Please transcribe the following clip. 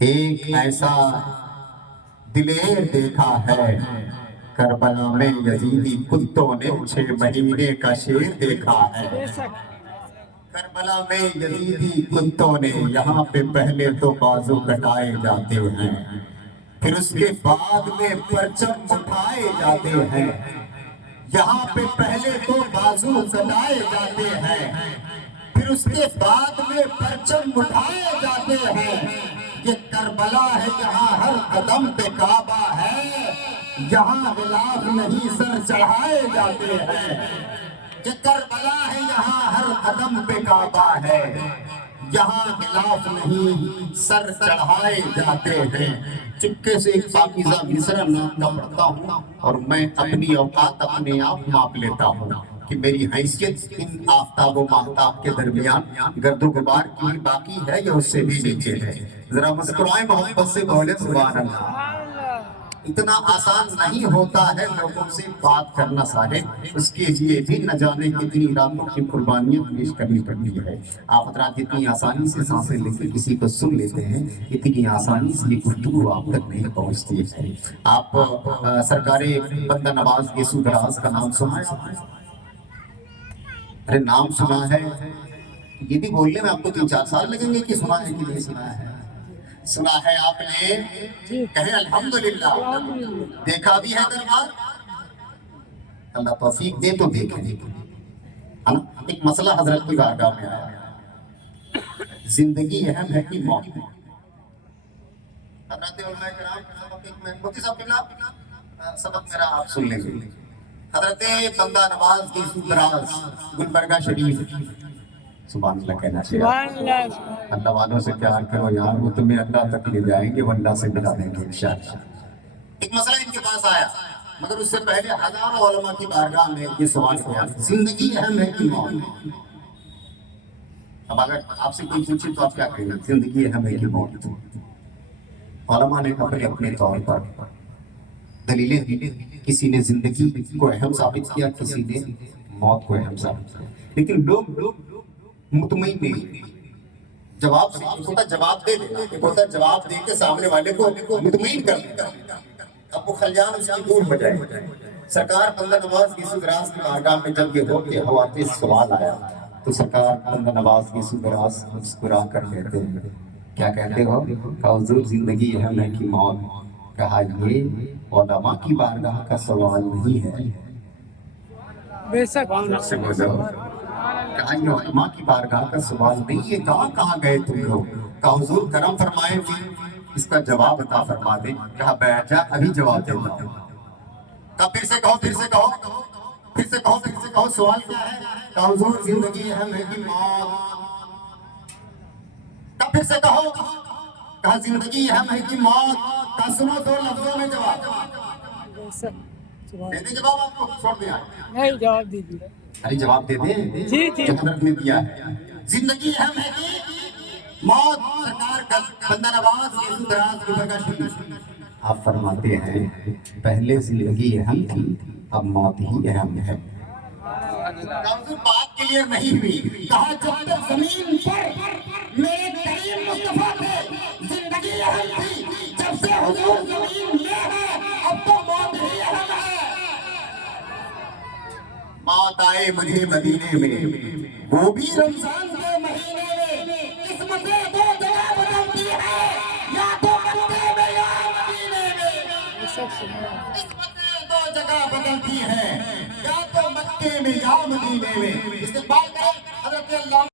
ایک ایسا دلیر دیکھا ہے کربلا میں یزیدی کتوں نے 6 مہینے کا شیر دیکھا ہے۔ کربلا میں یزیدی کتوں نے یہاں پہ پہلے تو بازو کٹائے جاتے ہیں، پھر اس کے بعد میں پرچم اٹھائے جاتے ہیں۔ یہاں پہ پہلے تو بازو کٹائے جاتے ہیں، پھر اس کے بعد میں پرچم اٹھائے جاتے ہیں۔ یہ کربلا ہے یہاں ہر قدم پہ کعبہ ہے، یہاں غلاف نہیں سر چڑھائے جاتے ہیں۔ یہ کربلا ہے یہاں ہر قدم پہ کعبہ ہے، یہاں غلاف نہیں سر چڑھائے جاتے ہیں۔ چپکے سے ایک پاکیزہ مصرع نام کا پڑھتا ہوں اور میں اپنی اوقات اپنے آپ ماپ لیتا ہوں کہ میری حیثیت ان آفتاب و ماہتاب کے درمیان گرد و غبار کی باقی ہے یا اس سے بھی نیچے ہے۔ ذرا مسکرائیں محبت سے بولے سبحان اللہ۔ اتنا آسان نہیں ہوتا ہے لوگوں سے بات کرنا صاحب، اس کے لیے بھی نہ جانے کتنی راتوں کی قربانیاں پیش کرنی پڑتی ہے۔ آپ حضرات جتنی آسانی سے سانسیں لے کے کسی کو سن لیتے ہیں، اتنی آسانی سے گفتگو آپ تک نہیں پہنچتی ہے۔ آپ سرکار بندہ نواز یسوع دراز کا نام سنا ہے؟ ارے نام سنا ہے، یہ بھی بولنے میں آپ کو 3-4 سال لگیں گے کہ سنا ہے کہ نہیں سنا ہے؟ سنا ہے آپ نے، کہیں الحمدللہ۔ دیکھا بھی ہے دربار، اللہ توفیق دے تو دیکھیں۔ ایک مسئلہ حضرت کی بارگاہ میں آیا، زندگی اہم ہے کہ موت؟ حضرت علماء کرام مفتی صاحب قبلہ سبق میرا آپ سن لیں گے۔ حضرت بندہ نواز یسوع دراز گلبرگہ شریف، سبحان اللہ کہنا چاہیے۔ اللہ والوں سے پیار کرو یار، وہ تمہیں اللہ تک لے جائیں گے، وہ اللہ سے ملا دیں گے انشاءاللہ۔ ایک مسئلہ ان کے پاس آیا، مگر اس سے پہلے ہزاروں علماء کی بارگاہ میں یہ سوال کیا، زندگی اہم ہے کہ موت؟ اب اگر آپ سے کوئی پوچھے تو آپ کیا کہیں گے؟ زندگی اہم ہے کہ موت؟ علماء نے اپنے اپنے طور پر دلیلیں دی، کسی نے زندگی کو اہم ثابت کیا، کسی نے موت کو اہم ثابت کیا، لیکن لوگ مطمئن نہیں۔ جواب سے ایک ہوتا جواب دے دینا، ایک ہوتا جواب دے کے سامنے والے کو مطمئن کر دینا، اب وہ خلیان اس کی دور ہو جائے۔ سرکار بندہ نواز یسوع دراز کی بارگاہ میں جب یہ ہوتے حوادث سوال آیا تو سرکار بندہ نواز یسوع دراز مسکرا کر کہتے ہیں، کیا کہتے ہو؟ کہا حضور زندگی اہم ہے کہ موت؟ کہا یہ علماء کی بارگاہ کا سوال نہیں ہے۔ بے شک سے بولو، کہا یہ علماء کی بارگاہ کا سوال نہیں ہے، کہاں گئے تم لوگ؟ کہا حضور کرم فرمائے بھی اس کا جواب عطا فرما دیں۔ کہا بیٹھ جا، ابھی جواب دیتا ہوں۔ کہا پھر سے کہو، پھر سے کہو، پھر سے کہو، پھر سے کہو، سوال کیا ہے؟ کہا حضور زندگی اہم ہے کہ موت؟ کہا پھر سے کہو، کہا زندگی اہم ہے کہ موت؟ کہا سنو 2 لفظوں میں جواب دے دیں، جواب آپ کو چھوڑ دیا نہیں، جواب دیجیے۔ ارے جواب دے دیں جو حضرت نے دیا ہے، زندگی اہم ہے کہ موت؟ سرکار بندہ نواز یسوع دراز گلبرگہ شریف آپ فرماتے ہیں پہلے زندگی اہم تھی، اب موت ہی اہم ہے۔ بات کلیئر نہیں ہوئی۔ کہا جب تک زمین پر میرے کریم مصطفیٰ تھے زندگی اہم تھی، جب سے حضور زمین میں ہے اب تو موت ہی اہم ہے۔ موت آئے مجھے مدینے میں، وہ بھی رمضان کے مہینے میں، قسمتیں 2 جگہ بدلتی ہے، یا تو مکے میں یا مدینے میں۔ قسمتیں 2 جگہ بدلتی ہیں، یا تو مکے میں یا مدینے میں۔ استقبال کریں حضرت اللہ